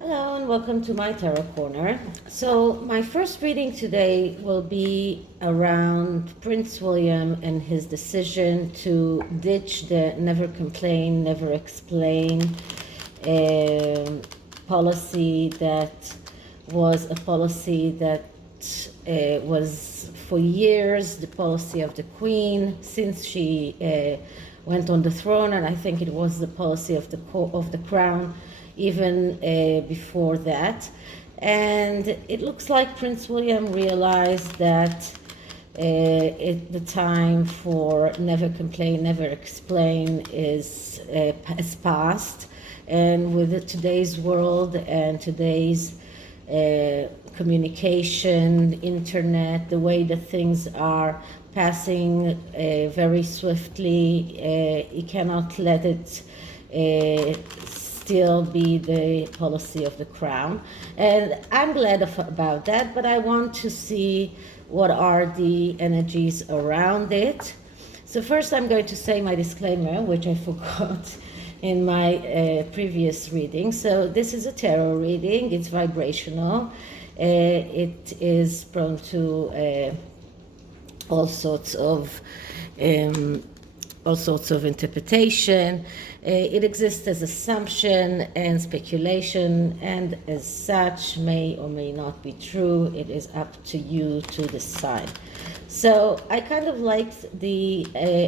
Hello and welcome to my Tarot Corner. So my first reading today will be around Prince William and his decision to ditch the never complain, never explain policy that was a policy that was for years the policy of the Queen since she went on the throne, and I think it was the policy of the Crown even before that. And it looks like Prince William realized that the time for never complain, never explain has passed. And with today's world and today's communication, internet, the way that things are passing very swiftly, you cannot let it still be the policy of the Crown. And I'm glad about that, but I want to see what are the energies around it. So first I'm going to say my disclaimer, which I forgot in my previous reading. So this is a tarot reading, it's vibrational. It is prone to all sorts of interpretation. It exists as assumption and speculation, and as such may or may not be true. It is up to you to decide. So I kind of liked the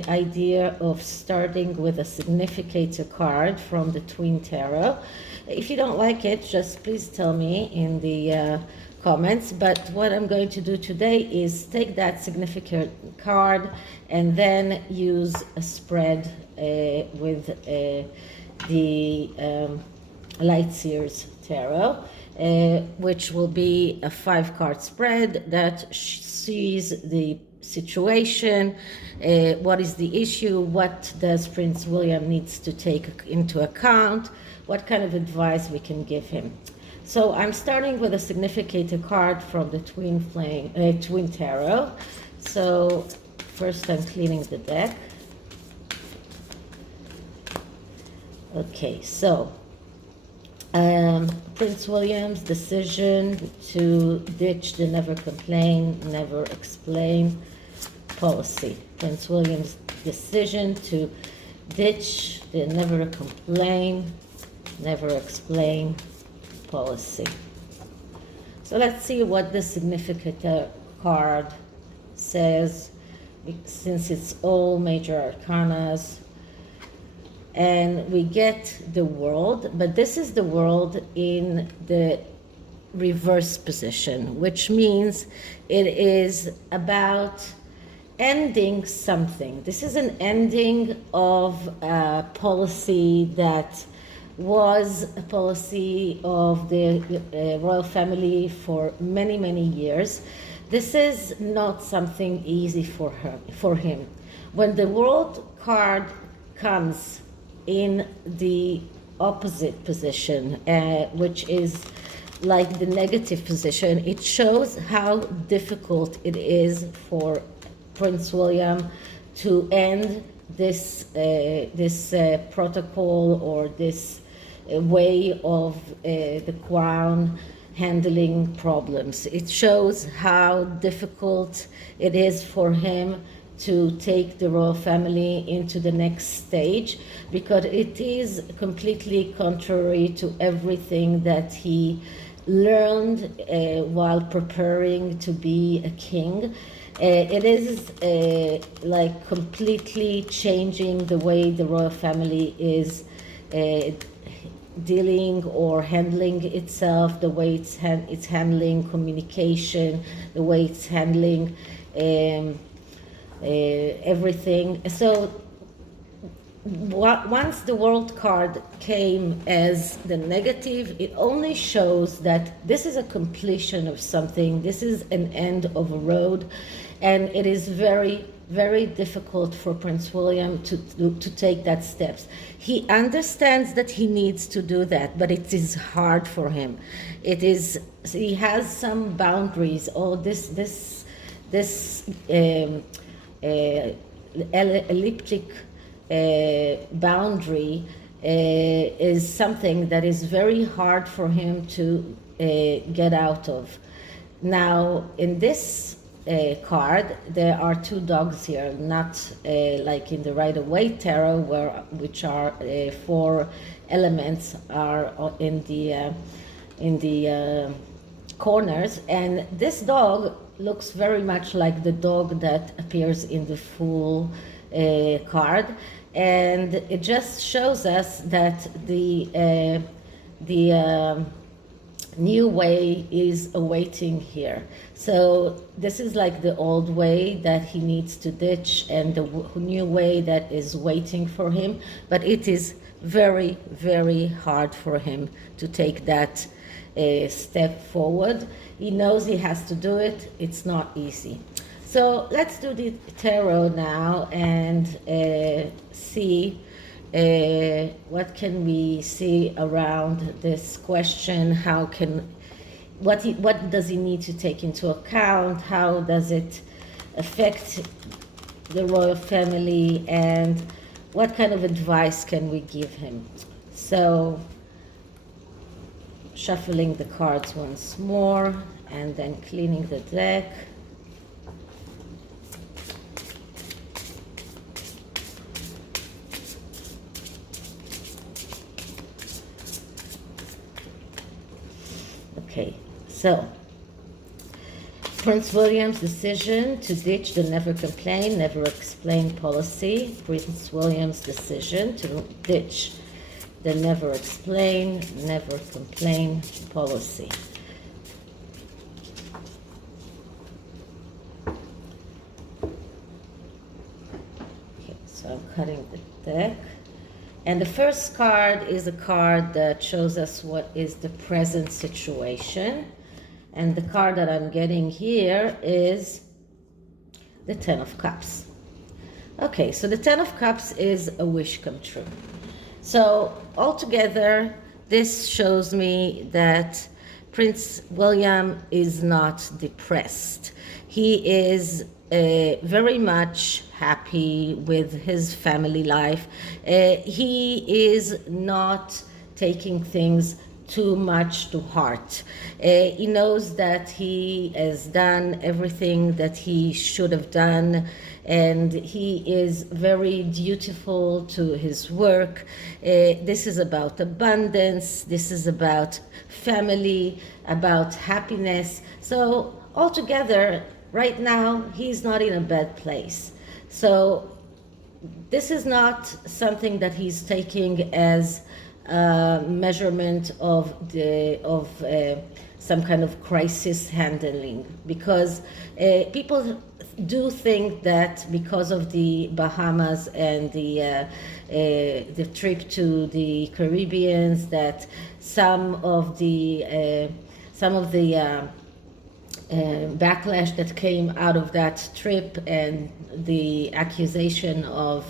idea of starting with a significator card from the Twin Tarot. If you don't like it, just please tell me in the comments. But what I'm going to do today is take that significant card and then use a spread with the Light Seers Tarot, which will be a 5-card spread that sees the situation, what is the issue, what does Prince William needs to take into account, what kind of advice we can give him. So I'm starting with a significator card from the Twin Tarot. So first I'm cleaning the deck. Okay, so Prince William's decision to ditch the never complain, never explain policy. Prince William's decision to ditch the never complain, never explain policy. So let's see what the significator card says, since it's all major arcanas. And we get the World, but this is the World in the reverse position, which means it is about ending something. This is an ending of a policy that was a policy of the royal family for many, many years. This is not something easy for him. When the World card comes in the opposite position, which is like the negative position, it shows how difficult it is for Prince William to end this protocol or this way of the Crown handling problems. It shows how difficult it is for him to take the royal family into the next stage, because it is completely contrary to everything that he learned while preparing to be a king. It is like completely changing the way the royal family is dealing or handling itself, the way it's handling communication, the way it's handling everything. So once the World card came as the negative, it only shows that this is a completion of something, this is an end of a road, and it is very, very difficult for Prince William to take that steps. He understands that he needs to do that, but it is hard for him. He has some boundaries. This elliptic boundary is something that is very hard for him to get out of. Now, in this card, there are two dogs here, not like in the Rider-Waite tarot, which are four elements are in the corners, and this dog looks very much like the dog that appears in the Fool card, and it just shows us that the new way is awaiting here. So this is like the old way that he needs to ditch, and the new way that is waiting for him, but it is very, very hard for him to take that step forward. He knows he has to do it. It's not easy. So let's do the tarot now and see what can we see around this question. What does he need to take into account? How does it affect the royal family, and what kind of advice can we give him? So, shuffling the cards once more and then cleaning the deck. Okay, so Prince William's decision to ditch the never complain, never explain policy. Prince William's decision to ditch the never explain, never complain policy. Okay, so I'm cutting the deck. And the first card is a card that shows us what is the present situation. And the card that I'm getting here is the Ten of Cups. Okay, so the Ten of Cups is a wish come true. So altogether, this shows me that Prince William is not depressed. He is very much happy with his family life. He is not taking things too much to heart. He knows that he has done everything that he should have done, and he is very dutiful to his work. This is about abundance, this is about family, about happiness. So altogether, right now, he's not in a bad place. So this is not something that he's taking as measurement of some kind of crisis handling, because people do think that because of the Bahamas and the trip to the Caribbeans, that some of the backlash that came out of that trip and the accusation of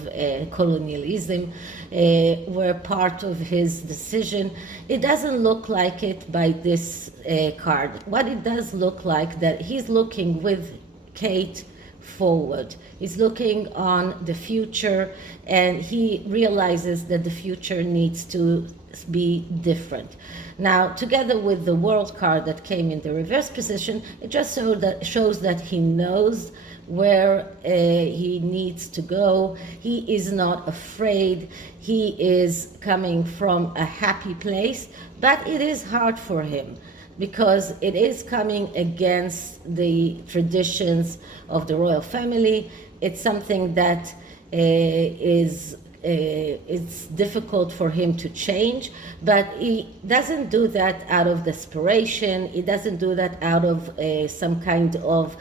colonialism were part of his decision. It doesn't look like it by this card. What it does look like, that he's looking with Kate forward. He's looking on the future, and he realizes that the future needs to be different. Now, together with the World card that came in the reverse position, it just shows that he knows where he needs to go. He is not afraid. He is coming from a happy place, but it is hard for him because it is coming against the traditions of the royal family. It's something that it's difficult for him to change, but he doesn't do that out of desperation. He doesn't do that out of some kind of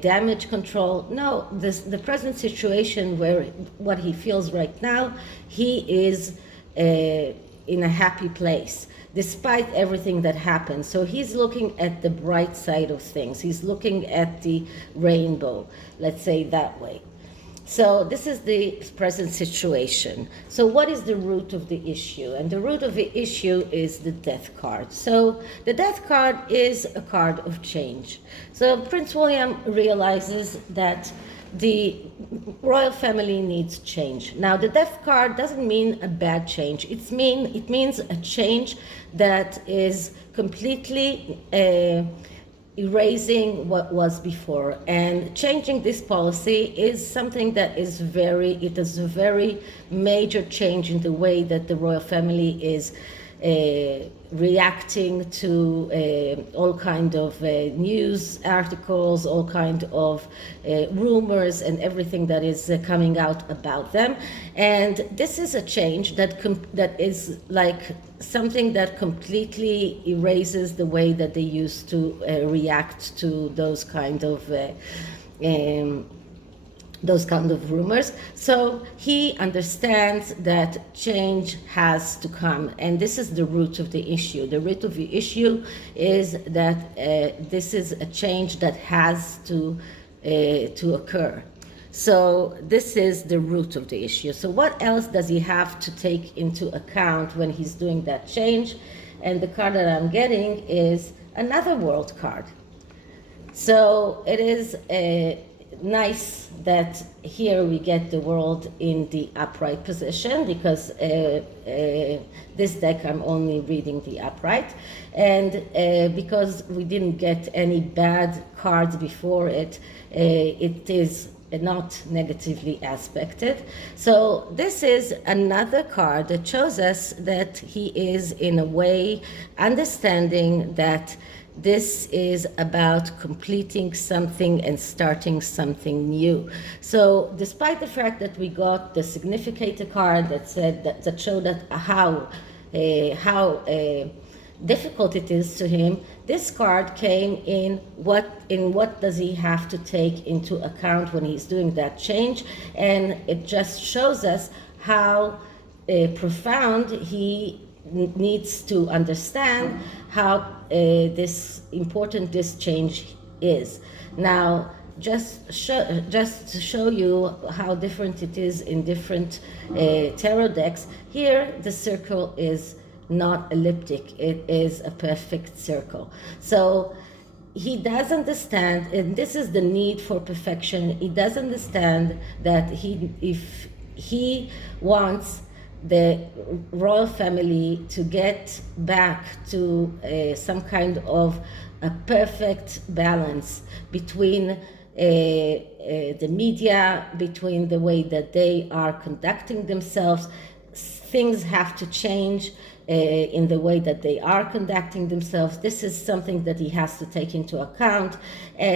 damage control. No, the present situation, where what he feels right now, he is in a happy place despite everything that happened. So he's looking at the bright side of things. He's looking at the rainbow, let's say that way. So this is the present situation. So what is the root of the issue? And the root of the issue is the Death card. So the Death card is a card of change. So Prince William realizes that the royal family needs change. Now, the death card doesn't mean a bad change. It means a change that is completely erasing what was before. And changing this policy is something that is it is a very major change in the way that the royal family is reacting to all kind of news articles, all kind of rumors and everything that is coming out about them. And this is a change that is like something that completely erases the way that they used to react to those kind of rumors. So he understands that change has to come, and this is the root of the issue. The root of the issue is that this is a change that has to occur. So this is the root of the issue. So what else does he have to take into account when he's doing that change? And the card that I'm getting is another world card. So it is nice that here we get the world in the upright position, because this deck I'm only reading the upright, and because we didn't get any bad cards before it, it is not negatively aspected. So this is another card that shows us that he is in a way understanding that this is about completing something and starting something new. So despite the fact that we got the significator card that said that showed that how difficult it is to him, this card came in what does he have to take into account when he's doing that change, and it just shows us how profound he needs to understand how important this change is. Now, just to show you how different it is in different tarot decks, here the circle is not elliptic, it is a perfect circle. So he does understand, and this is the need for perfection. He does understand that if he wants the royal family to get back to some kind of a perfect balance between the media, between the way that they are conducting themselves. Things have to change in the way that they are conducting themselves. This is something that he has to take into account.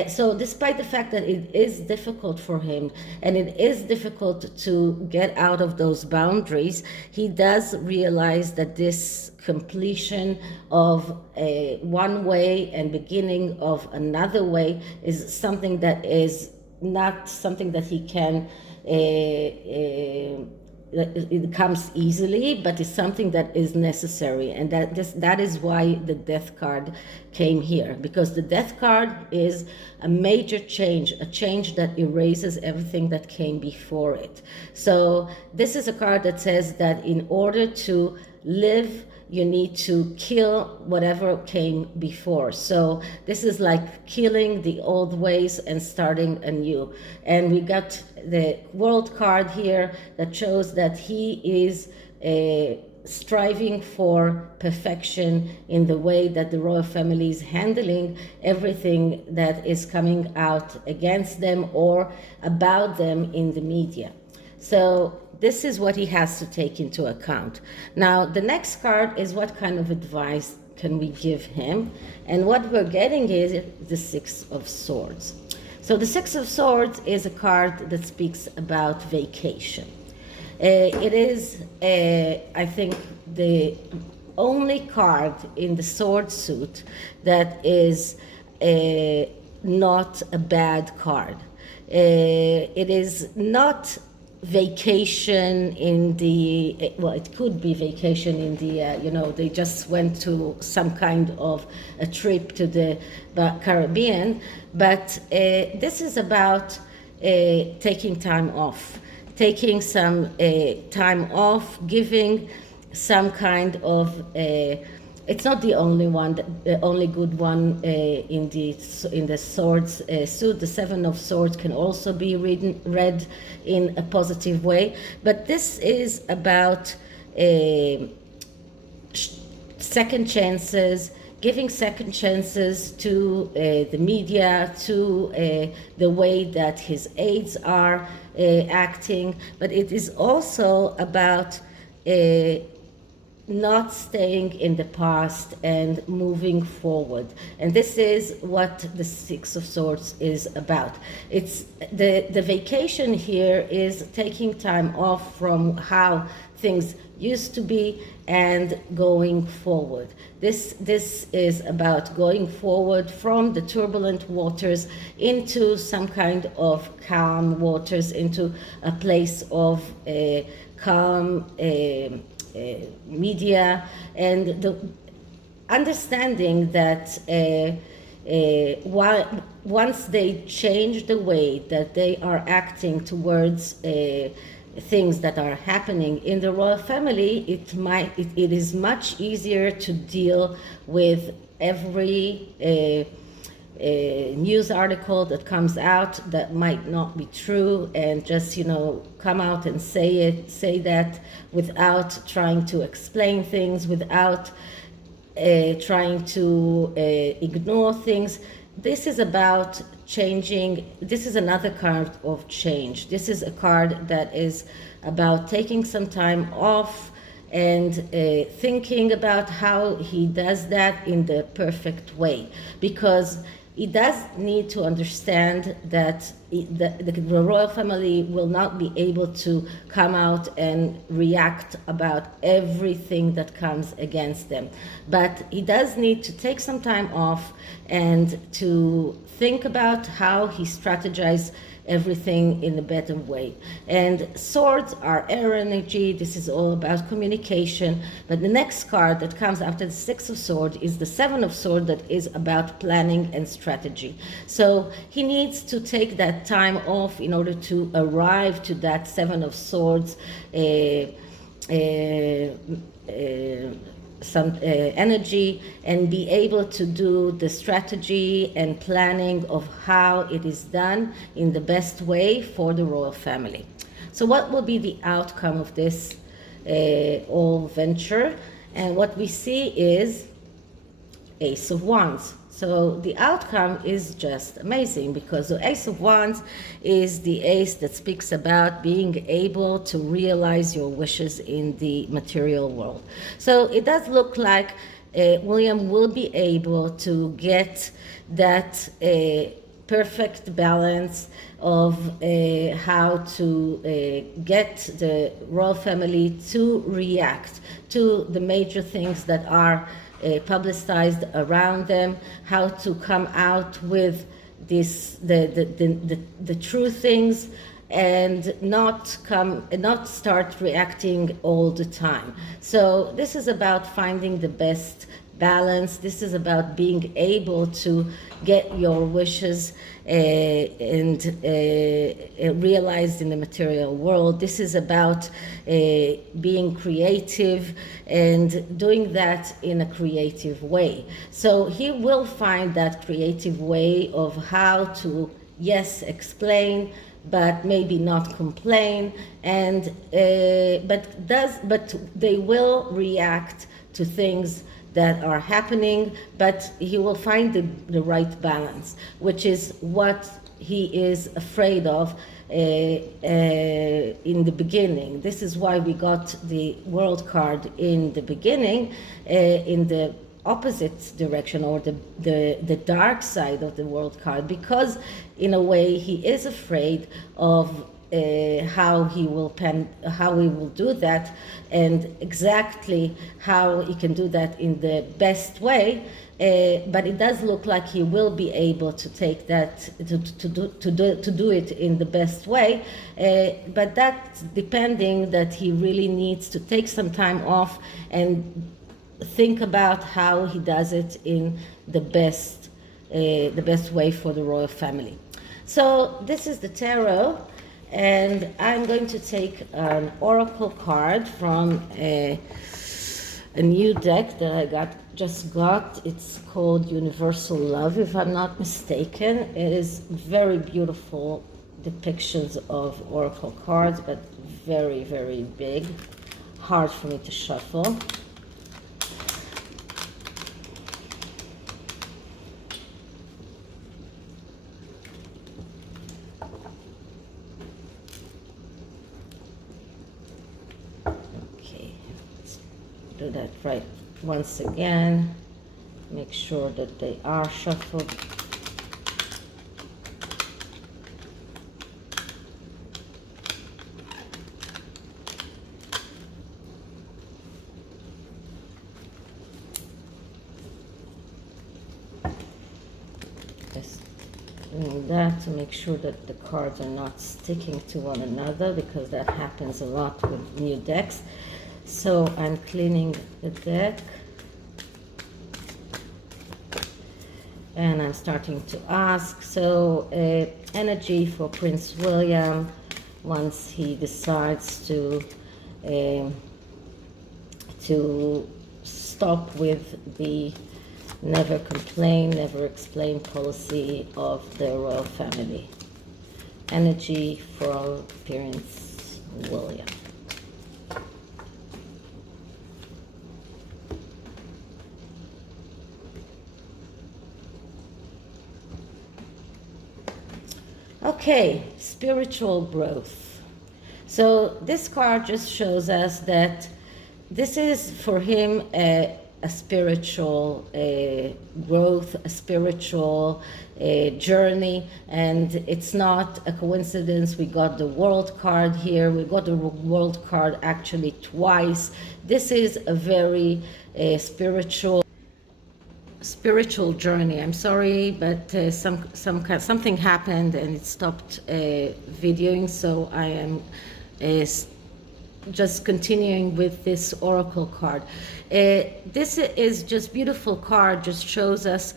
So despite the fact that it is difficult for him, and it is difficult to get out of those boundaries, he does realize that this completion of one way and beginning of another way is something that is not something that he can it comes easily, but it's something that is necessary, and that is why the death card came here, because the death card is a major change, a change that erases everything that came before it. So this is a card that says that in order to live, you need to kill whatever came before. So this is like killing the old ways and starting anew. And we got the world card here that shows that he is striving for perfection in the way that the royal family is handling everything that is coming out against them or about them in the media. So this is what he has to take into account. Now, the next card is what kind of advice can we give him? And what we're getting is the Six of Swords. So the Six of Swords is a card that speaks about vacation. It is, I think, the only card in the sword suit that is not a bad card. It is not vacation in the, well, it could be vacation in the, they just went to some kind of a trip to the Caribbean, but this is about taking time off, taking some time off, giving some kind of it's not the only one, the only good one in the swords suit. The Seven of Swords can also be read in a positive way, but this is about second chances, giving second chances to the media, to the way that his aides are acting, but it is also about not staying in the past and moving forward. And this is what the Six of Swords is about. It's the vacation here is taking time off from how things used to be and going forward. This is about going forward from the turbulent waters into some kind of calm waters, into a place of calm media, and the understanding that once they change the way that they are acting towards things that are happening in the royal family, it is much easier to deal with every news article that comes out that might not be true, and just come out and say that without trying to explain things, without trying to ignore things. This is about changing. This is another card of change. This is a card that is about taking some time off and thinking about how he does that in the perfect way, because he does need to understand that the royal family will not be able to come out and react about everything that comes against them. But he does need to take some time off and to think about how he strategizes everything in a better way. And swords are air energy. This is all about communication. But the next card that comes after the Six of Swords is the Seven of Swords, that is about planning and strategy. So he needs to take that time off in order to arrive to that Seven of Swords some energy, and be able to do the strategy and planning of how it is done in the best way for the royal family. So what will be the outcome of this whole venture? And what we see is Ace of Wands. So the outcome is just amazing, because the Ace of Wands is the ace that speaks about being able to realize your wishes in the material world. So it does look like William will be able to get that perfect balance of how to get the royal family to react to the major things that are publicized around them, how to come out with the true things, and not start reacting all the time. So this is about finding the best balance. This is about being able to get your wishes and realized in the material world. This is about being creative and doing that in a creative way. So he will find that creative way of how to, yes, explain, but maybe not complain, and but they will react to things that are happening, but he will find the right balance, which is what he is afraid of in the beginning. This is why we got the World card in the beginning, in the opposite direction, or the dark side of the World card, because in a way he is afraid of how he will do that, and exactly how he can do that in the best way. But it does look like he will be able to take that to do it in the best way. But that's depending that he really needs to take some time off and think about how he does it in the best way for the royal family. So this is the tarot. And I'm going to take an oracle card from a new deck that I got just got. It's called Universal Love, if I'm not mistaken. It is very beautiful depictions of oracle cards, but very, very big. Hard for me to shuffle. Okay, let's do that right once again. Make sure that they are shuffled. Just doing that to make sure that the cards are not sticking to one another, because that happens a lot with new decks. So I'm cleaning the deck. And I'm starting to ask, so energy for Prince William once he decides to stop with the never complain, never explain policy of the royal family. Energy for Prince William. Okay, spiritual growth. So this card just shows us that this is for him a spiritual growth, a spiritual journey, and it's not a coincidence. We got the World card here. We got the World card actually twice. This is a very spiritual journey. I'm sorry, but something happened and it stopped videoing, so I am just continuing with this oracle card. This is just beautiful card. Just shows us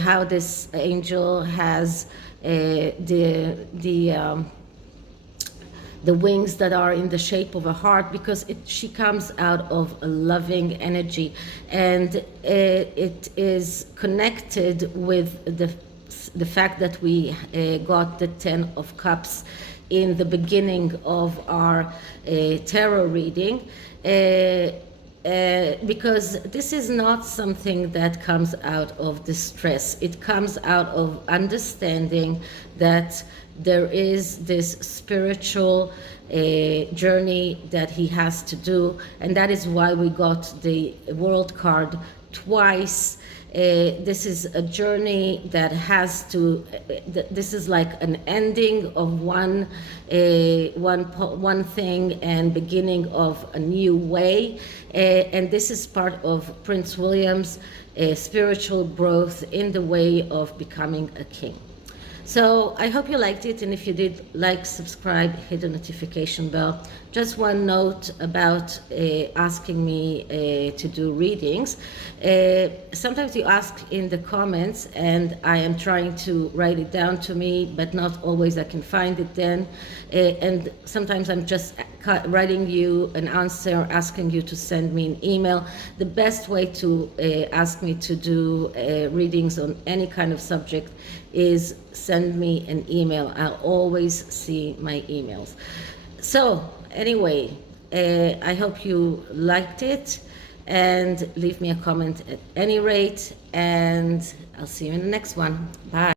how this angel has the wings that are in the shape of a heart, because she comes out of a loving energy, and it is connected with the fact that we got the 10 of Cups in the beginning of our tarot reading, because this is not something that comes out of distress. It comes out of understanding that there is this spiritual journey that he has to do, and that is why we got the World card twice. This is a journey that has to, this is like an ending of one thing and beginning of a new way, and this is part of Prince William's spiritual growth in the way of becoming a king. So I hope you liked it, and if you did, like, subscribe, hit the notification bell. Just one note about asking me to do readings. Sometimes you ask in the comments, and I am trying to write it down to me, but not always I can find it then. And sometimes I'm just writing you an answer, asking you to send me an email. The best way to ask me to do readings on any kind of subject is send me an email. I'll always see my emails. So anyway, I hope you liked it, and leave me a comment at any rate, and I'll see you in the next one. Bye.